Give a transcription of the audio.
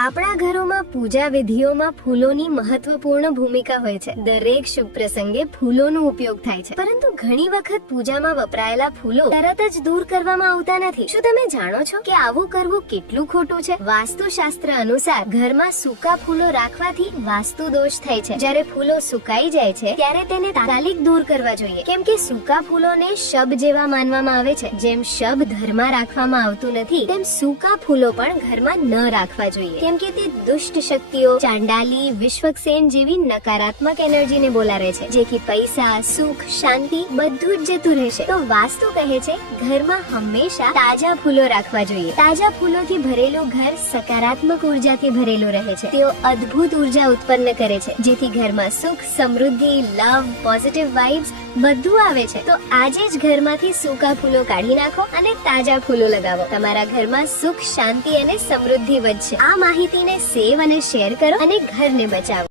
આપણા ઘરોમાં પૂજા વિધિઓમાં ફૂલોની મહત્વપૂર્ણ ભૂમિકા હોય છે. દરેક શુભ પ્રસંગે ફૂલોનો ઉપયોગ થાય છે, પરંતુ ઘણી વખત પૂજામાં વપરાયેલા ફૂલો તરત જ દૂર કરવામાં આવતા નથી. શું તમે જાણો છો કે આવું કરવું કેટલું ખોટું છે? વાસ્તુશાસ્ત્ર અનુસાર ઘરમાં સૂકા ફૂલો રાખવાથી વાસ્તુ દોષ થાય છે. જ્યારે ફૂલો સુકાઈ જાય છે ત્યારે તેને તાત્કાલિક દૂર કરવા જોઈએ, કેમ કે સૂકા ફૂલોને શબ જેવા માનવામાં આવે છે. જેમ શબ ઘરમાં રાખવામાં આવતું નથી, તેમ સૂકા ફૂલો પણ ઘરમાં ન રાખવા જોઈએ, કેમ કે તે દુષ્ટ શક્તિઓ, ચાંડાલી, વિશ્વક્સેન જેવી નકારાત્મક એનર્જીને બોલાવે છે, જેથી પૈસા, સુખ, શાંતિ બધું જ જતું રહેશે. તો વાસ્તુ કહે છે ઘરમાં હંમેશા તાજા ફૂલો રાખવા જોઈએ. તાજા ફૂલોથી ભરેલું ઘર સકારાત્મક ઉર્જાથી ભરેલું રહે છે. તેઓ અદ્ભુત ઉર્જા ઉત્પન્ન કરે છે, જેથી ઘરમાં સુખ, સમૃદ્ધિ, લવ, પોઝિટિવ વાઇબ્સ બધું આવે છે. તો આજે જ ઘરમાંથી સૂકા ફૂલો કાઢી નાખો અને તાજા ફૂલો લગાવો. તમારા ઘરમાં સુખ, શાંતિ અને સમૃદ્ધિ વધશે. આ માહિતીને સેવ અને શેર કરો અને ઘરને બચાવો.